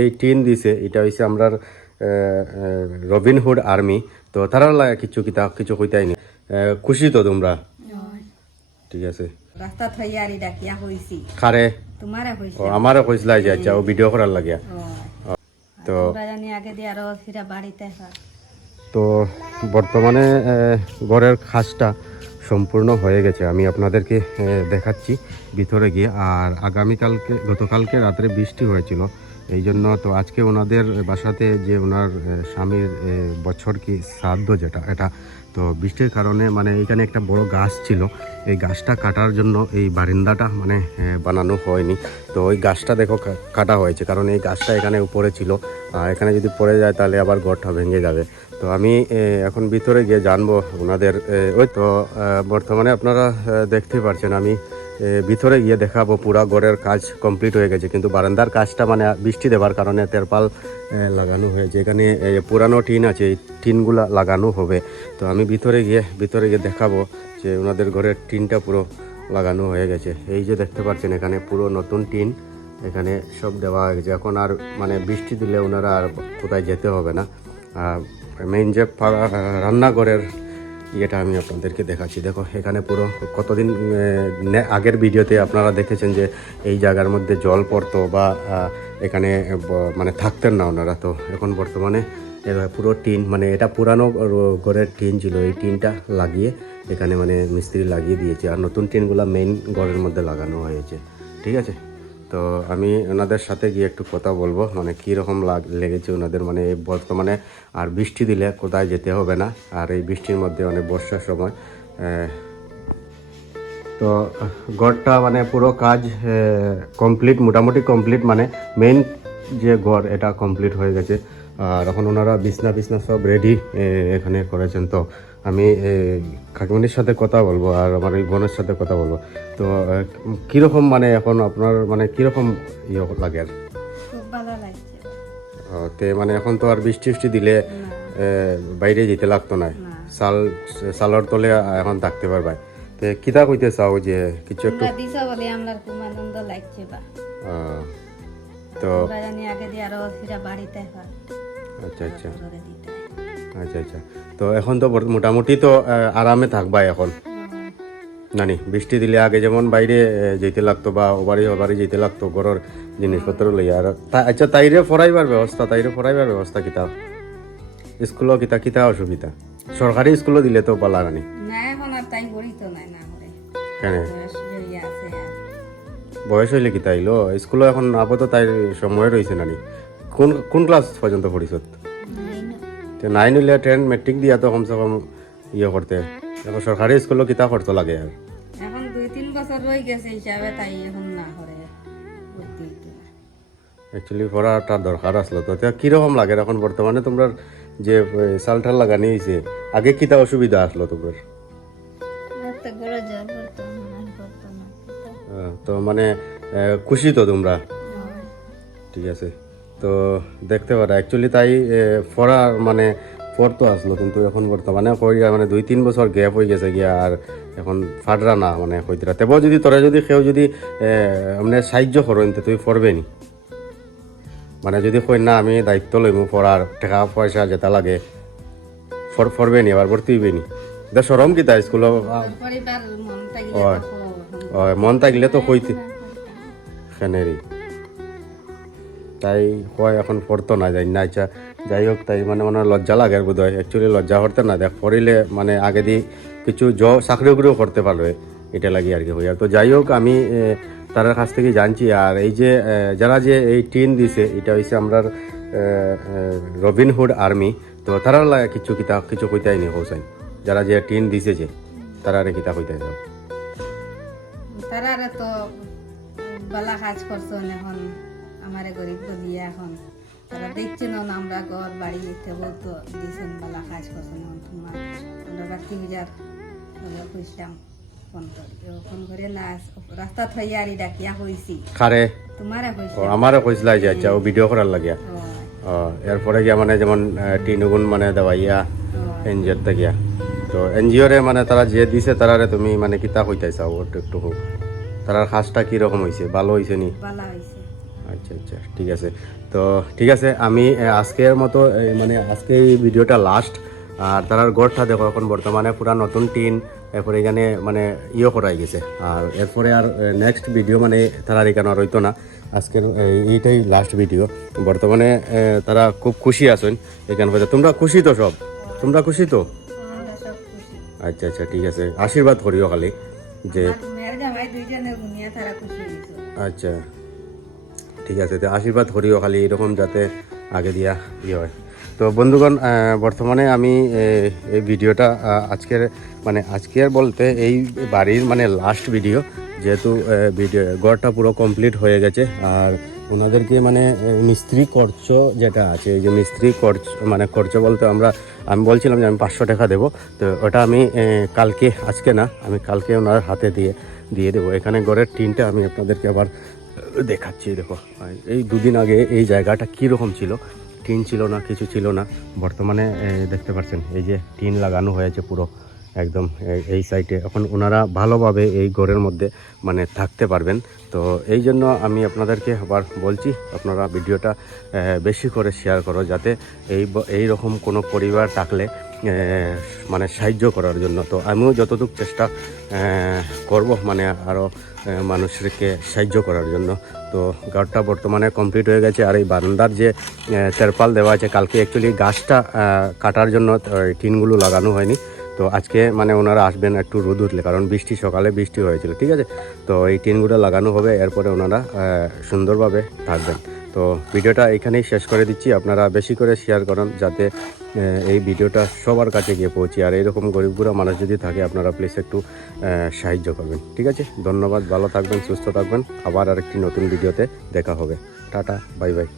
এই টিন দিছে এটা হইছে আমরার রবিনহুড আর্মি। তো তারা লাগে কিছু কিতা কিছু কইতাই নি। খুশি তো তোমরা? ঠিক আছে। রাস্তা থইয়ারি ডাকিয়া হইছি খারে তোমারে ও হইছে কইসলা যে আচ্ছা ও ভিডিও করার লাগিয়া। তো জানি আগে দিয়ে আরও ফিরা বাড়িতে তো বর্তমানে ঘরের খাসটা সম্পূর্ণ হয়ে গেছে। আমি আপনাদেরকে দেখাচ্ছি ভিতরে গিয়ে। আর আগামীকালকে গতকালকে রাত্রে বৃষ্টি হয়েছিল। এই জন্য তো আজকে ওনাদের বাসাতে যে ওনার স্বামীর বছর কি শ্রাদ্ধ যেটা, এটা, তো বৃষ্টির কারণে মানে এখানে একটা বড় গাছ ছিল। এই গাছটা কাটার জন্য এই বারিন্দাটা মানে বানানো হয়নি। তো ওই গাছটা দেখো কাটা হয়েছে, কারণ এই গাছটা এখানে উপরে ছিল। আর এখানে যদি পড়ে যায় তাহলে আবার ঘরটা ভেঙে যাবে। তো আমি এখন ভিতরে গিয়ে জানব ওনাদের ওই তো বর্তমানে আপনারা দেখতে পারছেন আমি ভিতরে গিয়ে দেখাবো, পুরা ঘরের কাজ কমপ্লিট হয়ে গেছে। কিন্তু বারান্দার কাজটা মানে বৃষ্টি দেওয়ার কারণে তেরপাল লাগানো হয়েছে। এখানে পুরানো টিন আছে, এই টিনগুলা লাগানো হবে। তো আমি ভিতরে গিয়ে ভিতরে গিয়ে দেখাবো যে ওনাদের ঘরের টিনটা পুরো লাগানো হয়ে গেছে। এই যে দেখতে পাচ্ছেন, এখানে পুরো নতুন টিন, এখানে সব দেওয়া হয়ে গেছে। এখন আর মানে বৃষ্টি দিলে ওনারা আর কোথায় যেতে হবে না। মেইন যে রান্নাঘরের ইয়েটা আমি আপনাদেরকে দেখাচ্ছি। দেখো, এখানে পুরো কতদিন আগের ভিডিওতে আপনারা দেখেছেন যে এই জায়গার মধ্যে জল পড়তো বা এখানে মানে থাকতেন না ওনারা। তো এখন বর্তমানে পুরো টিন মানে এটা পুরানো ঘরের টিন ছিল। এই টিনটা লাগিয়ে এখানে মানে মিস্ত্রি লাগিয়ে দিয়েছে। আর নতুন টিনগুলো মেইন ঘরের মধ্যে লাগানো হয়েছে। ঠিক আছে? তো আমি ওনাদের সাথে গিয়ে একটু কথা বলব মানে কীরকম লাগ, লেগেছে ওনাদের মানে বর্তমানে আর বৃষ্টি দিলে কোথায় যেতে হবে না, আর এই বৃষ্টির মধ্যে মানে বর্ষার সময় তো ঘরটা মানে পুরো কাজ কমপ্লিট, মোটামুটি কমপ্লিট মানে মেইন যে ঘর এটা কমপ্লিট হয়ে গেছে, আর এখন ওনারা বিছনা বিছনা সব রেডি এখানে করেছেন, তো আমি কাকিমণির সাথে কথা বলব আর আমার এই বোনের সাথে কথা বলব। তো কীরকম মানে এখন আপনার মানে কীরকম ইয়ে লাগে আর? তে মানে এখন তো আর বৃষ্টি বৃষ্টি দিলে বাইরে যেতে লাগতো না। সাল সালর তলে এখন থাকতে পারবাই তে কিতা কইতে চাও যে কিছু একটু? তোমরা বলে আমার খুব আনন্দ লাগছে বা। তো জানি আগে দিয়ে আরও বাড়িতে আচ্ছা আচ্ছা। আচ্ছা আচ্ছা। তো এখন তো মোটামুটি তো আরামে থাকবাই এখন। নানি বৃষ্টি দিলে আগে যেমন বাইরে যেতে লাগতো বা ওবারে ওবারে যেতে লাগতো ঘরের জিনিসপত্র লইয়া। আর আচ্ছা তাইরে ফরাইবার ব্যবস্থা তাইরে ফরাইবার ব্যবস্থা কিতা স্কুলও কিতা কিতা অসুবিধা? সরকারি স্কুলও দিলে তো পালা নানি? না এখন আর তাই করি তো নাই না করে কেন? বয়স হইলে কিতা আইলো স্কুলও এখন আপাতত তাই সময় রয়েছে নানি। কোন কোন ক্লাস পর্যন্ত পড়িস তো নাইন হইলে টেন মেট্রিক দিয়া তো কমসে কম ইয়ে করতে। এখন সরকারি স্কুলও কিতা খরচ লাগে আর এখন দুই তিন বছর রয়ে গেছে হিসাবে তাই এখন না করে। অ্যাকচুয়ালি পড়াটা দরকার আসলো তো। তা কীরকম লাগে এখন বর্তমানে তোমরা যে সালটাল লাগানি হয়েছে আগে কিতা অসুবিধা আসলো তোমরা তো মানে খুশি তো তোমরা? ঠিক আছে। তো দেখতে পারো। অ্যাকচুয়ালি তাই পড়ার মানে পড়তো আসলো কিন্তু এখন বর্তমানে কইরা মানে দুই তিন বছর গ্যাপ হয়ে গেছে গিয়া আর এখন ফাটরা না মানে কইতরা তেব যদি তোরা যদি কেউ যদি মানে সাহায্য করেন তো তুই পড়বে নি মানে যদি কই না আমি দায়িত্ব লইমু পড়ার টাকা পয়সা যেটা লাগে ফর- পড়বে নি আবার ভর্তি হইবে নি দে সরম কিতা স্কুল মন থাকলে হয়। মন তো কইতে তাই হয় এখন পড়তো না, যাই না আচ্ছা যাই হোক, তাই মানে মনে লজ্জা লাগে বোধ হয় অ্যাকচুয়ালি লজ্জা করতে না, দেখ, পড়িলে মানে আগে দিয়ে কিছু জ চাকরি উকরিও করতে পারবে, এটা লাগে আর কি হইয়া। তো যাই হোক, আমি তার কাছ থেকে জানছি, আর এই যে যারা যে এই টিন দিছে, এটা হচ্ছে আমরা রবিনহুড আর্মি। তো তারা লাগে কিছু কিতা, কিছু কইতাই নি, হোসাইন। যারা যে টিন দিছে যে, তারা আরে কিতা কইতাই যাও তারা তো বালা কাজ করছ এখন। আমারে গরিব দিয়ে এখন। তারা দেখছে না আমরা ঘর বাড়ি যেতে বলতো দিছেন বালা কাজ করছ না। তোমার আমরা বাড়তি গুজার খুঁজলাম ফোন করি। ফোন করে না রাস্তা থইয়ারি ডাকিয়া হইছি খারে তোমারে হইছে আমারও কইসলা যে আচ্ছা ও ভিডিও করার লাগিয়া। এরপরে গিয়া মানে যেমন টিনুগুন মানে দেওয়াইয়া এনজিওর গিয়া। তো এনজিওরে মানে তারা যে দিছে তারারে তুমি মানে কিতা কইতাই চাও একটু একটু তারার কাজটা কীরকম হয়েছে ভালো হয়েছে নি? বালা হইছে। আচ্ছা আচ্ছা ঠিক আছে। তো ঠিক আছে আমি আজকের মতো মানে আজকে এই ভিডিওটা লাস্ট আর তার গড়টা দেখো এখন বর্তমানে পুরা নতুন টিন এরপরে এখানে মানে ইয়ে করাই গেছে। আর এরপরে আর নেক্সট ভিডিও মানে তারা এখানে আর হইতো না। আজকের এইটাই লাস্ট ভিডিও বর্তমানে তারা খুব খুশি আছেন এখানে হয়তো তোমরা খুশি তো সব? তোমরা খুশি তো? আচ্ছা আচ্ছা ঠিক আছে। আশীর্বাদ করিও খালি যে আচ্ছা। ঠিক আছে, তো আশীর্বাদ করিও খালি এরকম যাতে আগে দিয়া ইয়ে হয়। তো বন্ধুগণ বর্তমানে আমি এই ভিডিওটা আজকের মানে আজকের বলতে এই বাড়ির মানে লাস্ট ভিডিও যেহেতু ভিডিও গড়টা পুরো কমপ্লিট হয়ে গেছে। আর ওনাদেরকে মানে মিস্ত্রি খরচ যেটা আছে, এই যে মিস্ত্রি খরচ মানে খরচ বলতে আমরা, আমি বলছিলাম যে আমি পাঁচশো টাকা দেবো। তো ওটা আমি কালকে, আজকে না, আমি কালকে ওনার হাতে দিয়ে দিয়ে দেবো। এখানে গড়ের টিনটা আমি আপনাদেরকে আবার দেখাচ্ছি দেখো। এই দুদিন আগে এই জায়গাটা কীরকম ছিল? টিন ছিল না, কিছু ছিল না। বর্তমানে দেখতে পাচ্ছেন, এই যে টিন লাগানো হয়েছে পুরো, একদম এই- সাইটে এখন ওনারা ভালোভাবে এই ঘরের মধ্যে মানে থাকতে পারবেন। তো এই জন্য আমি আপনাদেরকে আবার বলছি, আপনারা ভিডিওটা বেশি করে শেয়ার করো, যাতে এই এই রকম কোনো পরিবার থাকলে মানে সাহায্য করার জন্য। তো আমিও যতটুকু চেষ্টা করব মানে আরও মানুষকে সাহায্য করার জন্য। তো গাড়টা বর্তমানে কমপ্লিট হয়ে গেছে। আর এই বারান্দার যে তেরপাল দেওয়া আছে, কালকে অ্যাকচুয়ালি গাছটা কাটার জন্য টিনগুলো লাগানো হয়নি। তো আজকে মানে ওনারা আসবেন একটু রোদ উঠলে, কারণ বৃষ্টি, সকালে বৃষ্টি হয়েছিল, ঠিক আছে? তো এই টিনগুলো লাগানো হবে, এরপরে ওনারা সুন্দরভাবে থাকবেন। তো ভিডিওটা এখানেই শেষ করে দিচ্ছি। আপনারা বেশি করে শেয়ার করেন যাতে এই ভিডিওটা সবার কাছে গিয়ে পৌঁছে। আর এইরকম গরিবগুলো মানুষ যদি থাকে, আপনারা প্লিজ একটু সাহায্য করবেন। ঠিক আছে? ধন্যবাদ। ভালো থাকবেন, সুস্থ থাকবেন। আবার আরেকটি নতুন ভিডিওতে দেখা হবে। Tata bye bye